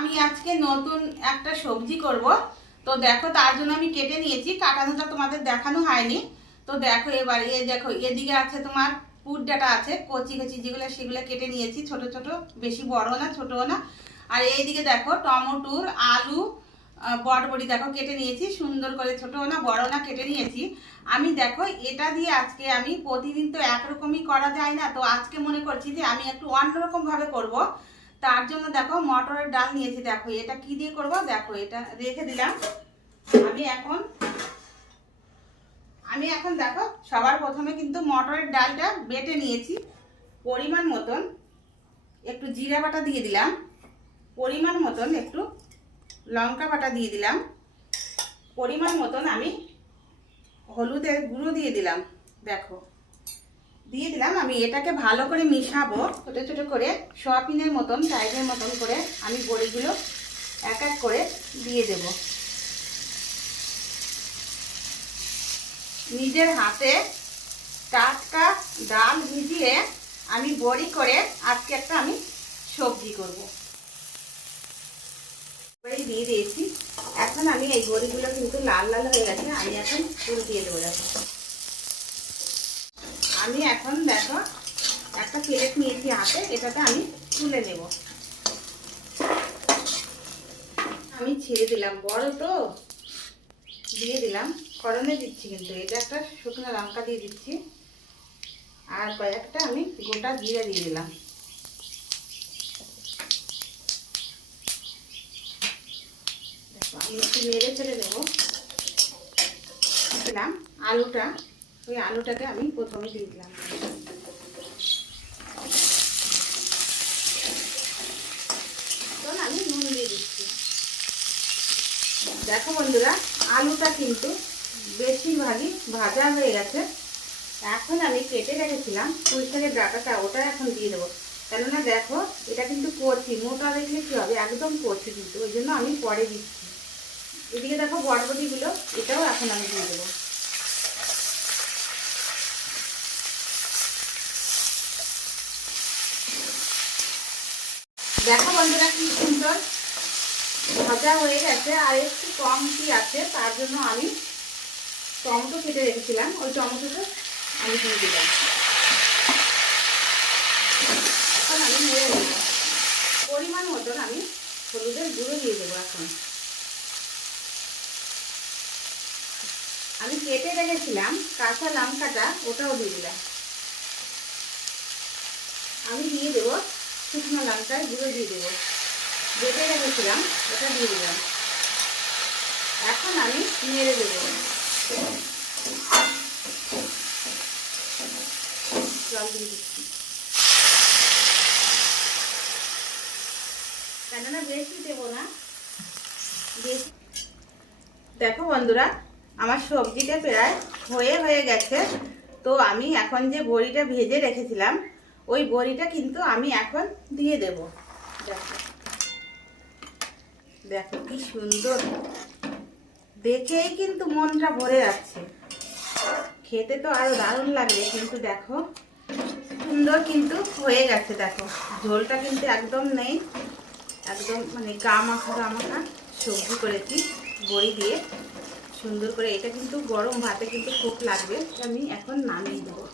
আমি আজকে নতুন একটা সবজি করব। তো দেখো তার জন্য আমি কেটে নিয়েছি, কাটানোটা তোমাদের দেখানো হয়নি। তো দেখো এবার দেখো এদিকে আছে তোমার পুর ডাঁটা আছে, কচি কচি যেগুলো সেগুলো কেটে নিয়েছি, ছোট ছোট, বেশি বড় না ছোটও না। আর এইদিকে দেখো টমেটোর, আলু, বটবড়ি দেখো কেটে নিয়েছি, সুন্দর করে, ছোটও না বড় না কেটে নিয়েছি। আমি দেখো এটা দিয়ে আজকে আমি প্রতিদিন তো একরকমই করা যায় না, তো আজকে মনে করছি যে আমি একটু অন্যরকম ভাবে করব। তার জন্য দেখো মটরের ডাল নিয়েছি। দেখো এটা কি দিয়ে করব, দেখো এটা রেখে দিলাম। আমি এখন দেখো সবার প্রথমে কিন্তু মটরের ডালটা বেটে নিয়েছি। পরিমাণ মতন একটু জিরা বাটা দিয়ে দিলাম, পরিমাণ মতন একটু লঙ্কা বাটা দিয়ে দিলাম, পরিমাণ মতন আমি হলুদের গুঁড়ো দিয়ে দিলাম। দেখো দিয়ে দিলাম। আমি এটাকে ভালো করে মিশাবো, ছোট ছোট করে সোয়াবিনের মতন সাইজের মতন করে আমি বড়িগুলো এক এক করে দিয়ে দেব। নিজের হাতে টাটকা ডাল ভিজিয়ে আমি বড়ি করে আজকে একটা আমি সবজি করব। বড়ি দিয়ে দিয়েছি। এখন আমি এই বড়িগুলো কিন্তু লাল লাল হয়ে গেছে, আমি এখন উল্টিয়ে দেবো। দেখো আমি এখন দেখো একটা প্লেট নিয়েছি হাতে, এটাতে আমি তুলে নেব। আমি ছেড়ে দিলাম, বড় তো দিয়ে দিলাম, ফোড়নে দিচ্ছি কিন্তু এটা একটা শুকনো লঙ্কা দিয়ে দিচ্ছি, আর কয়েকটা আমি গোটা জিরা দিয়ে দিলাম। দেখো আমি একটু নেড়ে চেড়ে দেবো। দিলাম আলুটা, ওই আলুটাকে আমি প্রথমে দিয়ে দিলাম। আমি নুন দিয়ে দিচ্ছি। দেখো বন্ধুরা আলুটা কিন্তু বেশিরভাগই ভাজা হয়ে গেছে। এখন আমি কেটে রেখেছিলাম পুঁই শাকের ডাঁটাটা, ওটা এখন দিয়ে দেবো। কেননা দেখো এটা কিন্তু করছি, মোটা দেখলে কী হবে, একদম করছি কিন্তু, ওই জন্য আমি পরে দিচ্ছি। এদিকে দেখো বটবটিগুলো, এটাও এখন আমি দিয়ে দেবো। দেখো বন্ধুরা কি সুন্দর ভাজা হয়ে গেছে। আর একটু কম কি আছে, তার জন্য আমি টমেটো কেটে রেখেছিলাম, ওই টমেটোটা আমি দিয়ে দিলাম। এখন আমি নেড়ে নেব। পরিমাণ মতন আমি হলুদের গুঁড়ো দিয়ে দেবো। এখন আমি কেটে রেখেছিলাম কাঁচা লঙ্কাটা, ওটাও দিয়ে দিলাম। আমি দিয়ে দেবো শুকনো লঙ্কার গুঁড়ো দিয়ে দেবো, বেটে রেখেছিলাম ওটা দিয়ে দিলাম। এখন আমি নেড়ে দেবো। জল দিয়ে দিচ্ছি, কেননা বেশি দেবো না, বেশি। দেখো বন্ধুরা আমার সবজিটা প্রায় হয়ে গেছে। তো আমি এখন যে বড়িটা ভেজে রেখেছিলাম, ওই বড়িটা কিন্তু আমি এখন দিয়ে দেব। দেখো দেখো কি সুন্দর, দেখেই কিন্তু মনটা ভরে যাচ্ছে। খেতে তো আরো দারুণ লাগবে, কিন্তু দেখো সুন্দর কিন্তু হয়ে গেছে। দেখো ঝোলটা কিন্তু একদম নেই, একদম মানে গা মাখা সবজি করেছি বড়ি দিয়ে সুন্দর করে। এটা কিন্তু গরম ভাতে কিন্তু খুব লাগবে। আমি এখন নামিয়ে দেবো।